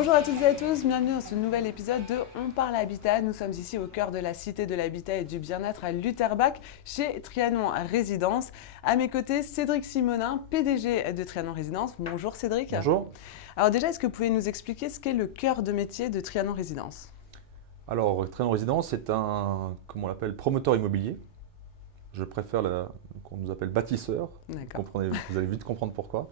Bonjour à toutes et à tous, bienvenue dans ce nouvel épisode de On parle habitat. Nous sommes ici au cœur de la Cité de l'Habitat et du Bien-être à Lutterbach, chez Trianon Résidence. À mes côtés, Cédric Simonin, PDG de Trianon Résidence. Bonjour Cédric. Bonjour. Alors déjà, est-ce que vous pouvez nous expliquer ce qu'est le cœur de métier de Trianon Résidence? Alors, Trianon Résidence est un, comme on l'appelle, promoteur immobilier. Je préfère qu'on nous appelle bâtisseur. D'accord. Vous allez vite comprendre pourquoi.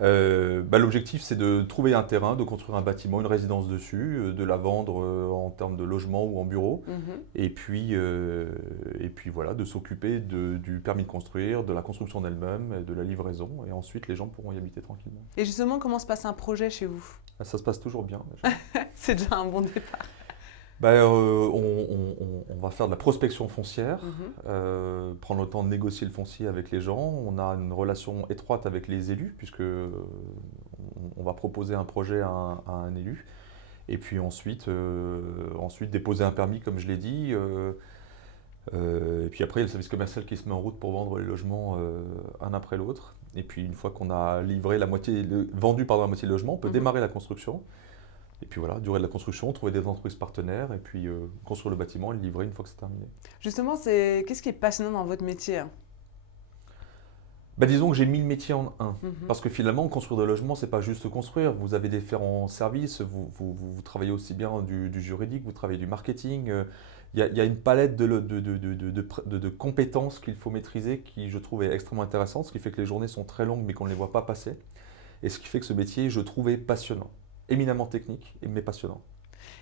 L'objectif, c'est de trouver un terrain, de construire un bâtiment, une résidence dessus, de la vendre en termes de logement ou en bureau. Et puis voilà, de s'occuper du permis de construire, de la construction d'elle-même, et de la livraison. Et ensuite, les gens pourront y habiter tranquillement. Et justement, comment se passe un projet chez vous? Ça se passe toujours bien. Déjà. C'est déjà un bon départ. On va faire de la prospection foncière, prendre le temps de négocier le foncier avec les gens. On a une relation étroite avec les élus, puisque on va proposer un projet à un élu. Et puis ensuite déposer un permis, comme je l'ai dit. Et puis après, il y a le service commercial qui se met en route pour vendre les logements un après l'autre. Et puis une fois qu'on a livré vendu la moitié de logement, on peut démarrer la construction. Et puis voilà, durée de la construction, trouver des entreprises partenaires et puis construire le bâtiment et le livrer une fois que c'est terminé. Justement, qu'est-ce qui est passionnant dans votre métier? Disons que j'ai mis le métier en un. Parce que finalement, construire des logements, ce n'est pas juste construire. Vous avez différents services, vous travaillez aussi bien du juridique, vous travaillez du marketing. Il y a une palette de compétences qu'il faut maîtriser qui, je trouve, est extrêmement intéressante, ce qui fait que les journées sont très longues mais qu'on ne les voit pas passer. Et ce qui fait que ce métier, je trouvais passionnant. Éminemment technique, mais passionnant.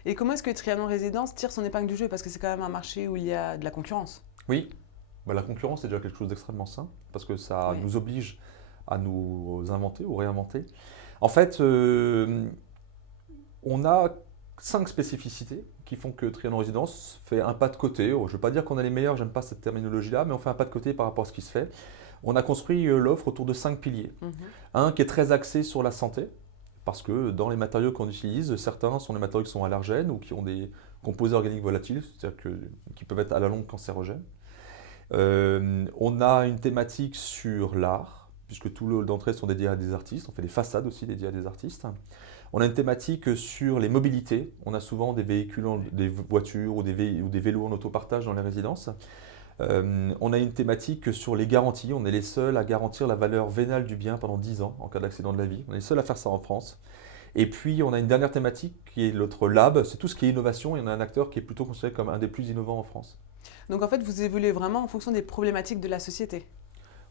Et comment est-ce que Trianon Résidence tire son épingle du jeu? Parce que c'est quand même un marché où il y a de la concurrence. Oui, la concurrence est déjà quelque chose d'extrêmement sain, parce que ça nous oblige à nous inventer ou réinventer. En fait, on a 5 spécificités qui font que Trianon Résidence fait un pas de côté. Je ne veux pas dire qu'on est les meilleurs, j'aime pas cette terminologie-là, mais on fait un pas de côté par rapport à ce qui se fait. On a construit l'offre autour de 5 piliers. Un qui est très axé sur la santé, parce que dans les matériaux qu'on utilise, certains sont des matériaux qui sont allergènes ou qui ont des composés organiques volatiles, c'est-à-dire qui peuvent être à la longue cancérogènes. On a une thématique sur l'art, puisque tout le hall d'entrée sont dédiés à des artistes. On fait des façades aussi dédiées à des artistes. On a une thématique sur les mobilités. On a souvent des véhicules, des voitures ou des vélos en autopartage dans les résidences. On a une thématique sur les garanties. On est les seuls à garantir la valeur vénale du bien pendant 10 ans en cas d'accident de la vie. On est les seuls à faire ça en France. Et puis on a une dernière thématique qui est notre lab. C'est tout ce qui est innovation. Et on a un acteur qui est plutôt considéré comme un des plus innovants en France. Donc en fait, vous évoluez vraiment en fonction des problématiques de la société.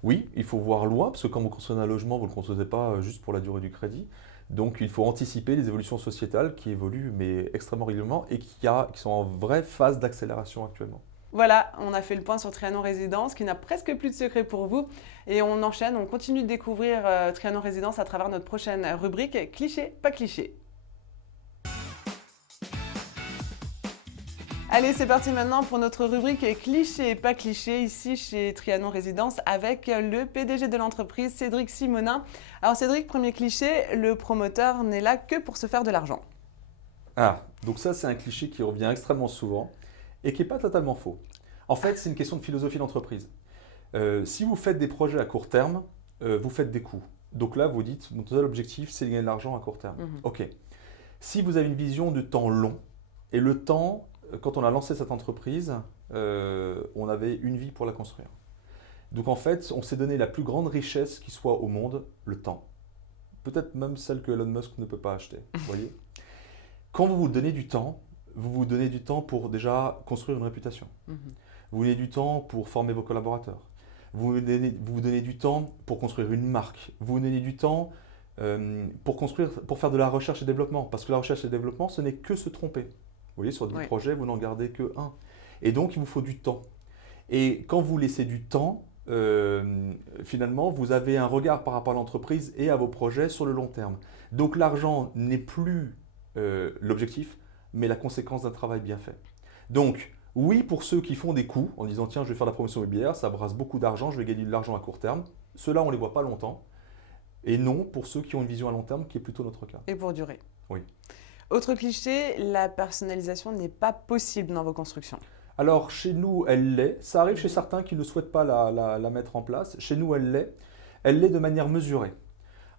Oui, il faut voir loin, parce que quand vous construisez un logement, vous ne le construisez pas juste pour la durée du crédit. Donc il faut anticiper les évolutions sociétales qui évoluent, mais extrêmement régulièrement, et qui sont en vraie phase d'accélération actuellement. Voilà, on a fait le point sur Trianon Résidence, qui n'a presque plus de secret pour vous. Et on enchaîne, on continue de découvrir Trianon Résidence à travers notre prochaine rubrique Cliché, pas cliché. Allez, c'est parti maintenant pour notre rubrique cliché, pas cliché, ici chez Trianon Résidence avec le PDG de l'entreprise, Cédric Simonin. Alors Cédric, premier cliché, le promoteur n'est là que pour se faire de l'argent. Donc ça c'est un cliché qui revient extrêmement souvent et qui n'est pas totalement faux. En fait, c'est une question de philosophie d'entreprise. Si vous faites des projets à court terme, vous faites des coûts. Donc là, vous dites, mon seul objectif, c'est de gagner de l'argent à court terme. Ok. Si vous avez une vision de temps long, et le temps, quand on a lancé cette entreprise, on avait une vie pour la construire. Donc en fait, on s'est donné la plus grande richesse qui soit au monde, le temps. Peut-être même celle que Elon Musk ne peut pas acheter. Vous voyez ? Quand vous vous donnez du temps, vous vous donnez du temps pour déjà construire une réputation. Vous vous donnez du temps pour former vos collaborateurs. Vous vous donnez du temps pour construire une marque. Vous vous donnez du temps pour faire de la recherche et développement. Parce que la recherche et développement, ce n'est que se tromper. Vous voyez, sur 10 projets, vous n'en gardez que 1. Et donc, il vous faut du temps. Et quand vous laissez du temps, finalement, vous avez un regard par rapport à l'entreprise et à vos projets sur le long terme. Donc, l'argent n'est plus l'objectif, mais la conséquence d'un travail bien fait. Donc, oui, pour ceux qui font des coups en disant « tiens, je vais faire de la promotion immobilière, ça brasse beaucoup d'argent, je vais gagner de l'argent à court terme », ceux-là, on ne les voit pas longtemps. Et non, pour ceux qui ont une vision à long terme, qui est plutôt notre cas. Et pour durer. Oui. Autre cliché, la personnalisation n'est pas possible dans vos constructions. Alors, chez nous, elle l'est. Ça arrive chez certains qui ne souhaitent pas la mettre en place. Chez nous, elle l'est. Elle l'est de manière mesurée.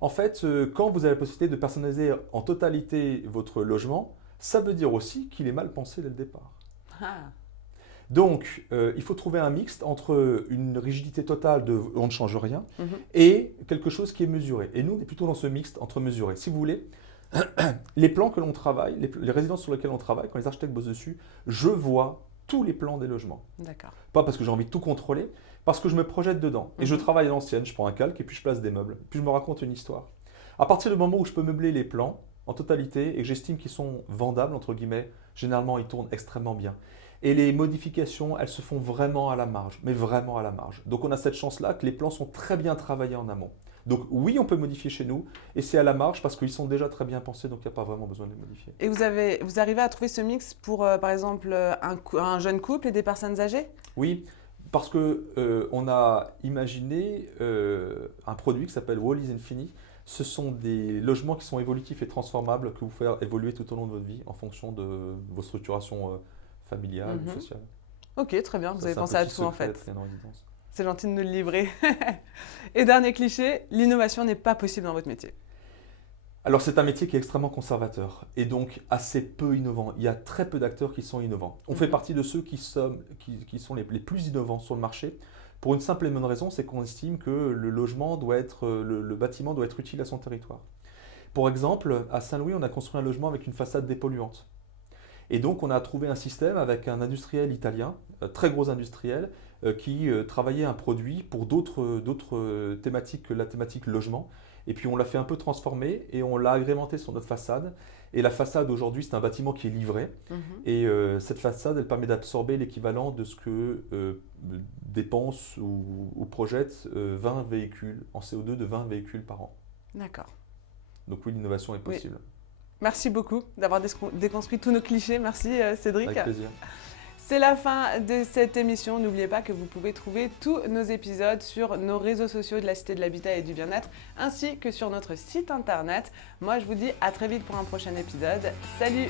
En fait, quand vous avez la possibilité de personnaliser en totalité votre logement, ça veut dire aussi qu'il est mal pensé dès le départ. Ah, Donc, il faut trouver un mixte entre une rigidité totale de on ne change rien mhm. et quelque chose qui est mesuré. Et nous, on est plutôt dans ce mixte entre mesuré. Si vous voulez, les plans que l'on travaille, les résidences sur lesquelles on travaille, quand les architectes bossent dessus, je vois tous les plans des logements. D'accord. Pas parce que j'ai envie de tout contrôler, parce que je me projette dedans. Et je Mhm. travaille à l'ancienne, je prends un calque et puis je place des meubles. Puis je me raconte une histoire. À partir du moment où je peux meubler les plans en totalité et que j'estime qu'ils sont vendables, entre guillemets, généralement ils tournent extrêmement bien. Et les modifications, elles se font vraiment à la marge, mais vraiment à la marge. Donc on a cette chance-là que les plans sont très bien travaillés en amont. Donc oui, on peut modifier chez nous, et c'est à la marge parce qu'ils sont déjà très bien pensés, donc il n'y a pas vraiment besoin de les modifier. Et vous arrivez à trouver ce mix pour, par exemple, un jeune couple et des personnes âgées? Oui, parce que on a imaginé un produit qui s'appelle Wall is Infinity. Ce sont des logements qui sont évolutifs et transformables que vous pouvez évoluer tout au long de votre vie en fonction de vos structurations familiales ou Mhm. sociales. Ok, très bien, vous Ça, avez c'est un pensé à petit tout en secret fait. d'être rien en résidence. C'est gentil de nous le livrer. Et dernier cliché, l'innovation n'est pas possible dans votre métier. Alors c'est un métier qui est extrêmement conservateur et donc assez peu innovant. Il y a très peu d'acteurs qui sont innovants. On fait Mhm. partie de ceux qui sont les plus innovants sur le marché pour une simple et bonne raison, c'est qu'on estime que le logement doit être, le bâtiment doit être utile à son territoire. Pour exemple, à Saint-Louis, on a construit un logement avec une façade dépolluante. Et donc on a trouvé un système avec un industriel italien, très gros industriel, qui travaillait un produit pour d'autres thématiques que la thématique logement. Et puis on l'a fait un peu transformer et on l'a agrémenté sur notre façade. Et la façade aujourd'hui, c'est un bâtiment qui est livré. Mhm. Et cette façade, elle permet d'absorber l'équivalent de ce que dépense ou projette 20 véhicules en CO2 de 20 véhicules par an. D'accord. Donc oui, l'innovation est Oui. possible. Merci beaucoup d'avoir déconstruit tous nos clichés. Merci Cédric. Avec plaisir. C'est la fin de cette émission. N'oubliez pas que vous pouvez trouver tous nos épisodes sur nos réseaux sociaux de la Cité de l'Habitat et du Bien-être, ainsi que sur notre site internet. Moi, je vous dis à très vite pour un prochain épisode. Salut!